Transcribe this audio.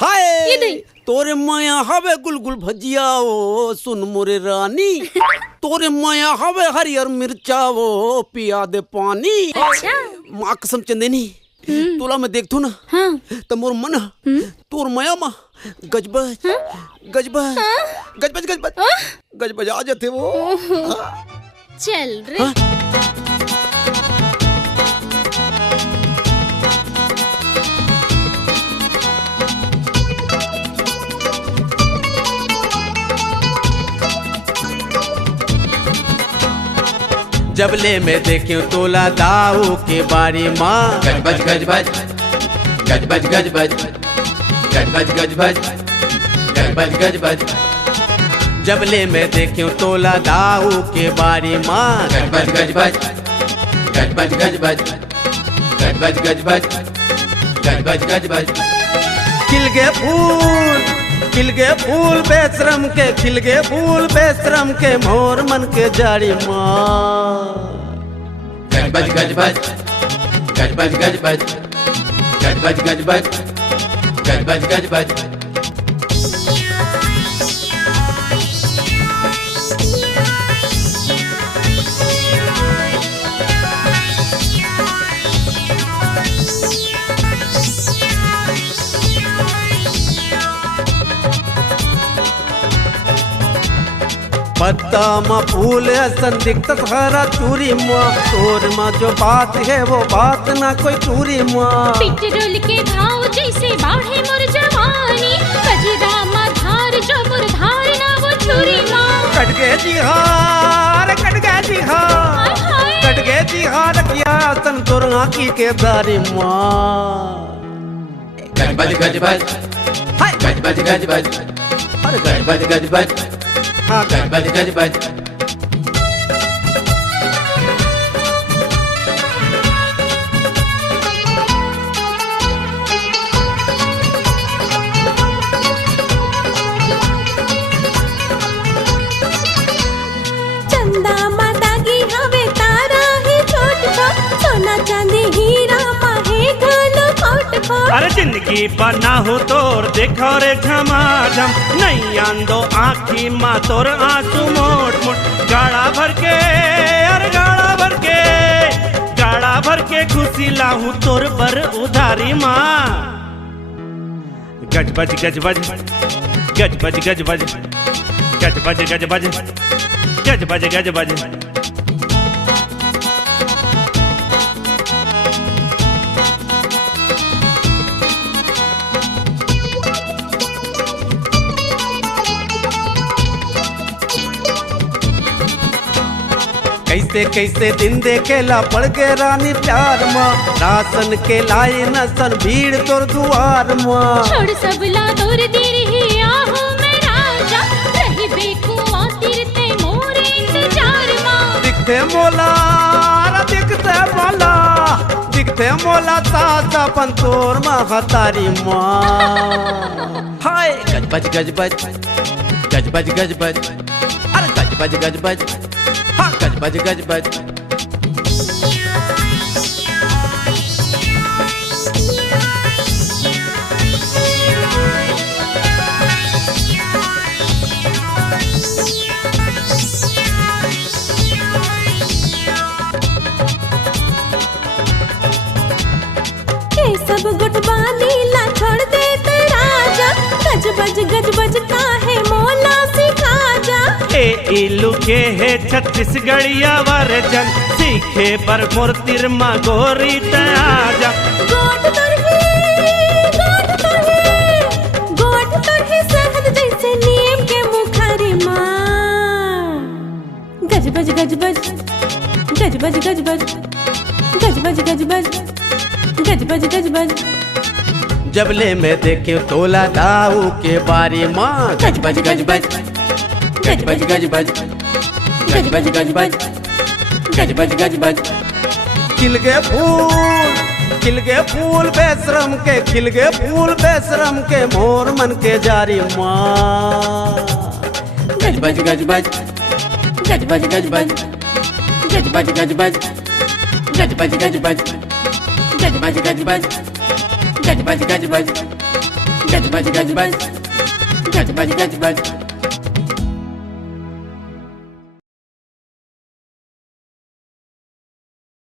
हाय तोरे माया हवे गुलगुल भजिया ओ सुन मोरे रानी तोरे माया हवे हरियर मिर्चा ओ पिया दे पानी। अच्छा माँ कसम चंदेनी तोला मैं देखथू ना तो मोर मन तोर माया मा गजबज गजबज गजबज गजबज गजबज आ जाते वो। चल रे जबले में देखे तोला दाऊ के बारी माँ गजबज गजबज गजबज गजबज गजबज गजबज गजबज गजबज जबले में देखे तोला दाऊ के बारी माँ गजबज गजबज गजबज गजबज गजबज गजबज गजबज गजबज खिल गए फूल बेशरम के खिल गए फूल बेशरम के मोर मन के जारी माँ गजबज गजबज गजबज गजबज गजबज गजबज गजबज गजबज पत्ता माँ फूल ऐसन दिखत हरा चूरी माँ तोर माँ जो बात है वो बात ना कोई चूरी माँ। पिटरोल के घाव जैसे बाढ़े मोर जवानी कजरा माँ धार जो मोर धार ना वो छुरी माँ। कट गए जी हार कट गए जी हार कट गए जी हार किया सन तोर आँखी के दारी माँ। गजबज गजबज गजबज गजबज गजबज गजबज हाँ गजबज गजबज चंदा माता की हवे तारा ही छोट छोट सोना चांदी हीरा माहे घालो खोट खोट। अरे जिंदगी बना हो तोर देखो रे झमाझम नहीं आंदो आँखी माँ तोर आंसू मोट मोट गाड़ा भर के अरे गाड़ा भर के खुशी लाहू तोर पर उधारी माँ। गजबज गजबज गजबज गजबज गजबज गजबज गजबज गजबज कैसे कैसे दिन देखेला पड़ गए रानी प्यार माँ राशन के लाए नसन भीड़ तोर दुआर माँ। छोड़ सबला दूर दी रही आहू मैं राजा रही बेकुआ तिरते मोरे इंतजार माँ। दिखते मोला सास अपन तोर माँ हतारी माँ। हाय गजबज गजबज गजबज गजबज अरे गजबज गजबज हाँ गजबज गजबज सब गुटबानी ला छोड़ दे ते राजा गजबज गजबज काहे मोला सिखा जा। ए इलू के है छत्तीसगढ़िया वर्जन सीखे पर मोर माँ गोरी आजा। गोट तरही सरहद जैसे नीम के मुखरी माँ। गजबज गजबज गजबज गजबज गजबज गजबज गजबज गजबज जबले में देखे तोला दाऊ के बारी माँ। गजबज गजबज गजबज गजबज गजबज गजबज गजबज गजबज खिल गए फूल बेशरम के खिल गए फूल बेशरम के मोर मन के जारी माँ। गजबज गजबज गजबज गजबज गजबज गजबज गज बज गज बज गज बज गज बज गज बज गज बज गज बज गज बज गज बज गज बज